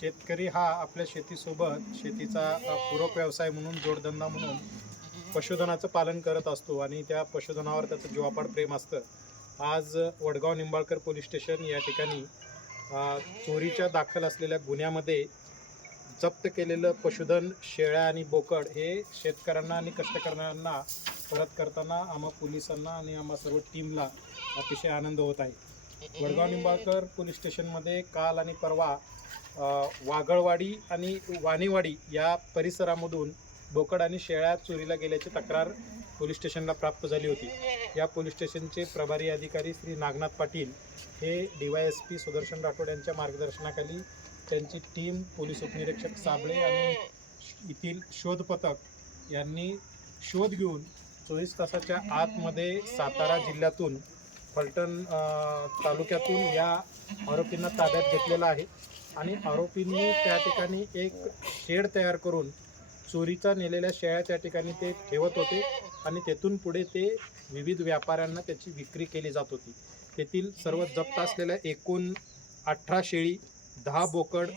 शेतकरी हा आपल्या शेतीसोबत शेतीचा पूरक व्यवसाय म्हणून जोडधंदा म्हणून पशुधनाचं पालन करत असतो आणि त्या पशुधनावर त्याचं जीवापाड प्रेम असतं. आज वडगाव निंबाळकर पोलीस स्टेशन या ठिकाणी चोरीच्या दाखल असलेल्या गुन्ह्यामध्ये जप्त केलेलं पशुधन शेळ्या आणि बोकड हे शेतकऱ्यांना आणि कष्टकर्त्यांना परत करताना आम्हा पोलिसांना आणि आम्हा सर्व टीमला अतिशय आनंद होत आहे. वडगाव निंबाळकर पोलीस स्टेशनमध्ये काल आणि परवा वागळवाडी आणि वाणीवाडी या परिसरामधून बोकड आणि शेळ्या चोरीला गेल्याची तक्रार पोलीस स्टेशनला प्राप्त झाली होती. या पोलीस स्टेशनचे प्रभारी अधिकारी श्री नागनाथ पाटील हे DYSP सुदर्शन राठोड यांच्या मार्गदर्शनाखाली त्यांची टीम पोलीस उपनिरीक्षक साबळे आणि येथील शोध पथक यांनी शोध घेऊन 24 तासाच्या आतमध्ये सातारा जिल्ह्यातून फलटण तालुक्यातून या आरोपींना ताब्यात घेतलेला आहे आणि आरोपींनी त्या ठिकाणी एक शेड तयार करून चोरीचा नेलेल्या शेळ्या त्या ठिकाणी ते ठेवत होते आणि तेथून पुढे ते विविध व्यापाऱ्यांना त्याची विक्री केली जात होती. तेथील सर्व जप्त असलेल्या एकूण 18 शेळी, 10 बोकड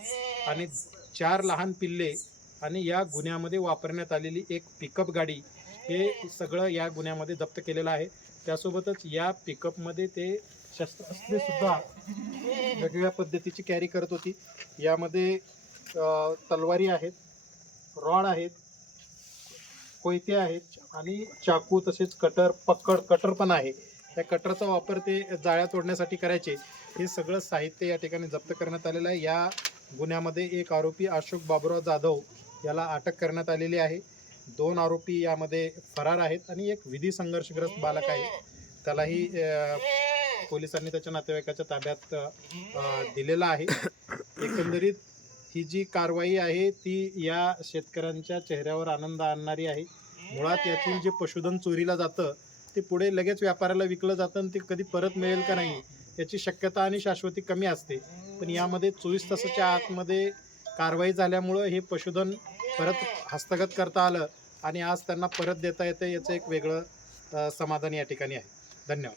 आणि 4 लहान पिल्ले आणि या गुन्ह्यामध्ये वापरण्यात आलेली एक पिकअप गाडी हे सगळं या गुन्ह्यामध्ये जप्त केलेलं आहे. त्यासोबतच या पिकअपमध्ये ते शस्त्रास्त्रेसुद्धा वेगवेगळ्या पद्धतीची कॅरी करत होती. यामध्ये तलवारी आहेत, रॉड आहेत, कोयते आहेत आणि चाकू तसेच कटर पण आहे. त्या कटरचा वापर ते जाळ्या तोडण्यासाठी करायचे. हे सगळं साहित्य या ठिकाणी जप्त करण्यात आलेलं आहे. या गुन्ह्यामध्ये एक आरोपी अशोक बाबुराव जाधव याला अटक करण्यात आलेली आहे. 2 आरोपी यामध्ये फरार आहेत आणि एक विधी संघर्षग्रस्त बालक आहे, त्यालाही पोलिसांनी त्याच्या नातेवाईकाच्या ताब्यात दिलेला आहे. एकंदरीत ही जी कारवाई आहे ती या शेतकऱ्यांच्या चेहऱ्यावर आनंद आणणारी आहे. मुळात यातील जे पशुधन चोरीला जातं ते पुढे लगेच व्यापाऱ्याला विकलं जातं आणि ते कधी परत मिळेल का नाही याची शक्यता आणि शाश्वती कमी असते. पण यामध्ये 24 तासाच्या आतमध्ये कारवाई झाल्यामुळं हे पशुधन परत हस्तगत करता आलं आणि आज त्यांना परत देता येतं, याचं एक वेगळं समाधान या ठिकाणी आहे. धन्यवाद.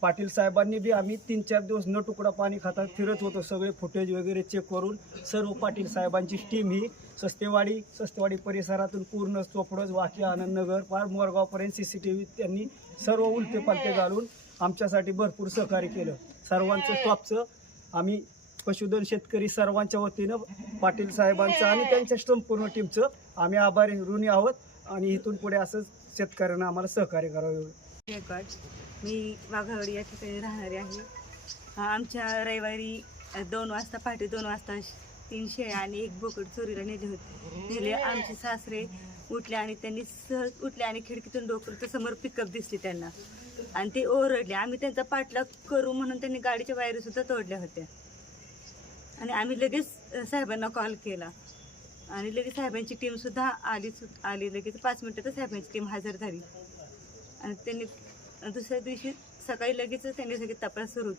पाटील साहेबांनी बी आम्ही 3-4 दिवस न तुकडा पाणी खाता फिरत होतो. सगळे फुटेज वगैरे चेक करून सर्व पाटील साहेबांची टीम ही सस्तेवाडी परिसरातून पूर्ण चोपडज, वाकी, आनंदनगर पार मोरगावपर्यंत CCTV त्यांनी सर्व उलटे पालटे घालून आमच्यासाठी भरपूर सहकार्य केलं. सर्वांचं टॉपचं आम्ही पशुधन शेतकरी सर्वांच्या वतीनं पाटील साहेबांचं आणि त्यांच्या संपूर्ण टीमचं आम्ही आभारी ऋणी आहोत आणि इथून पुढे असंच शेतकऱ्यांना आम्हाला सहकार्य करावे. मी वाघावडी या ठिकाणी राहणारी आहे. आमच्या रविवारी 2 वाजता पहाटे 2 वाजता 3 शेळ्या आणि 1 बोकड चोरीला नेले. आमचे सासरे उठले आणि त्यांनी सहज उठले आणि खिडकीतून डोकं समोर पिकअप दिसली त्यांना आणि ते ओरडले. आम्ही त्यांचा पाठलाग करू म्हणून त्यांनी गाडीच्या वायरीसुद्धा तोडल्या होत्या आणि आम्ही लगेच साहेबांना कॉल केला आणि लगेच साहेबांची टीमसुद्धा आली. लगेच 5 मिनिटातच साहेबांची टीम हजर झाली आणि त्यांनी दुसऱ्या दिवशी सकाळी लगेच त्यांनी सगळे तपास सुरू